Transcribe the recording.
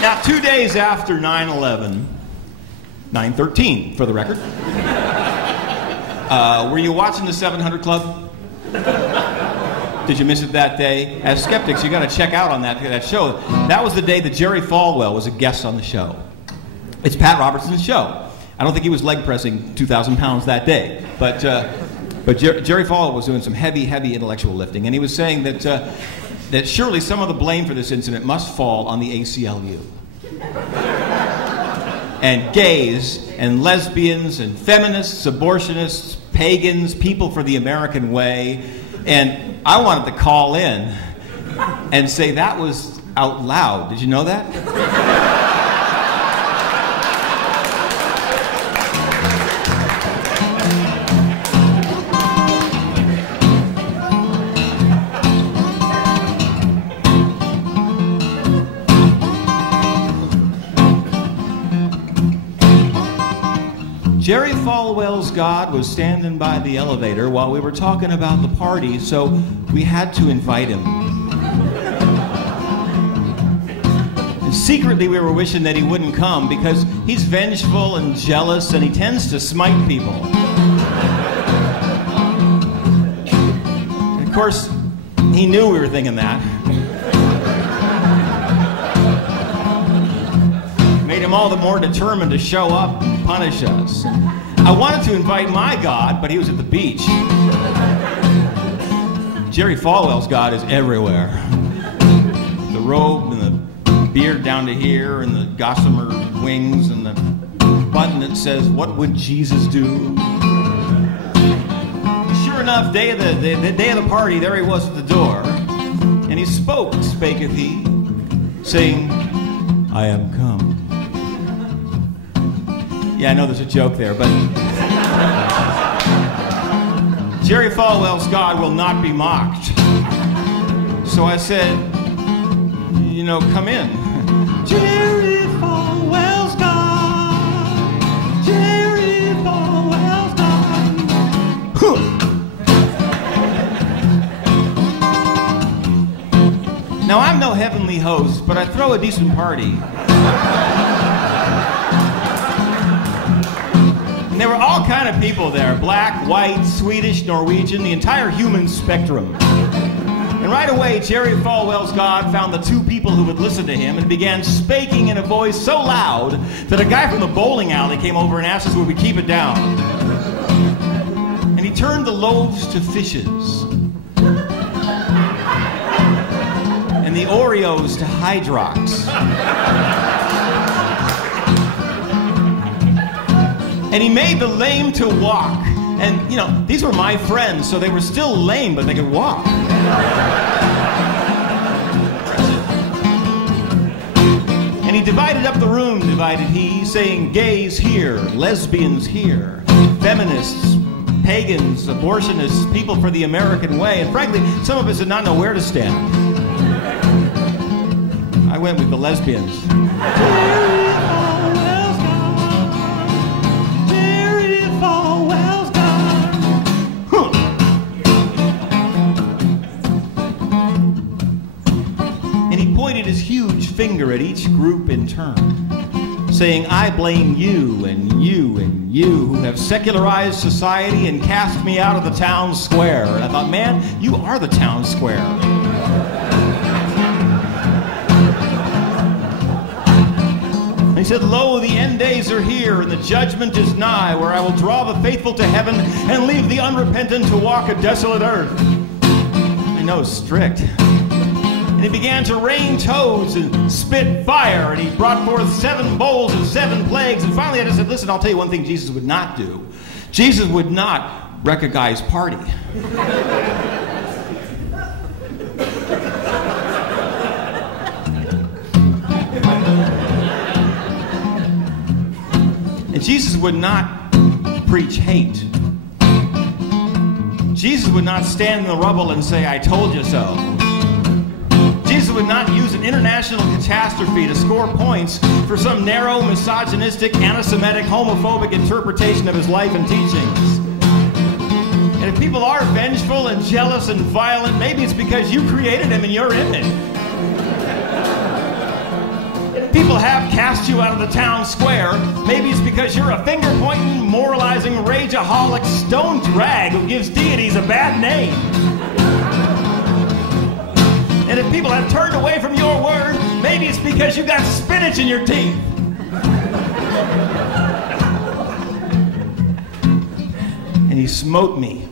Now, 2 days after 9/11, 9/13 for the record, were you watching the 700 Club? Did you miss it that day? As skeptics, you got to check out on that show. That was the day that Jerry Falwell was a guest on the show. It's Pat Robertson's show. I don't think he was leg pressing 2,000 pounds that day, but Jerry Falwell was doing some heavy intellectual lifting, and he was saying that surely some of the blame for this incident must fall on the ACLU. And gays and lesbians and feminists, abortionists, pagans, people for the American way. And I wanted to call in and say that was out loud. Did you know that? Jerry Falwell's God was standing by the elevator while we were talking about the party, so we had to invite him. And secretly we were wishing that he wouldn't come because he's vengeful and jealous and he tends to smite people. And of course, he knew we were thinking that. Made him all the more determined to show up and punish us. I wanted to invite my God, but he was at the beach. Jerry Falwell's God is everywhere. The robe and the beard down to here and the gossamer wings and the button that says, "What would Jesus do?" Sure enough, the day of the party, there he was at the door. And he spaketh he, saying, "I am come." Yeah, I know there's a joke there, but Jerry Falwell's God will not be mocked. So I said, you know, come in. Jerry Falwell's God. Jerry Falwell's God. Now, I'm no heavenly host, but I throw a decent party. There were all kind of people there, black, white, Swedish, Norwegian, the entire human spectrum. And right away, Jerry Falwell's God found the two people who would listen to him and began spaking in a voice so loud that a guy from the bowling alley came over and asked us would we keep it down. And he turned the loaves to fishes. And the Oreos to Hydrox. And he made the lame to walk. And, you know, these were my friends, so they were still lame, but they could walk. And he divided up the room, divided he, saying, gays here, lesbians here, feminists, pagans, abortionists, people for the American way. And frankly, some of us did not know where to stand. I went with the lesbians. His huge finger at each group in turn, saying, I blame you and you and you who have secularized society and cast me out of the town square. And I thought, man, you are the town square. And he said, lo, the end days are here and the judgment is nigh, where I will draw the faithful to heaven and leave the unrepentant to walk a desolate earth. I know, strict. And he began to rain toads and spit fire, and he brought forth 7 bowls and 7 plagues. And finally I just said, listen, I'll tell you one thing Jesus would not do. Jesus would not wreck a guy's party. And Jesus would not preach hate. Jesus would not stand in the rubble and say, I told you so. Jesus would not use an international catastrophe to score points for some narrow, misogynistic, anti-Semitic, homophobic interpretation of his life and teachings. And if people are vengeful and jealous and violent, maybe it's because you created them in your image. people have cast you out of the town square, maybe it's because you're a finger-pointing, moralizing, rageaholic, stone drag who gives deities a bad name. And if people have turned away from your word, maybe it's because you got spinach in your teeth. And he smote me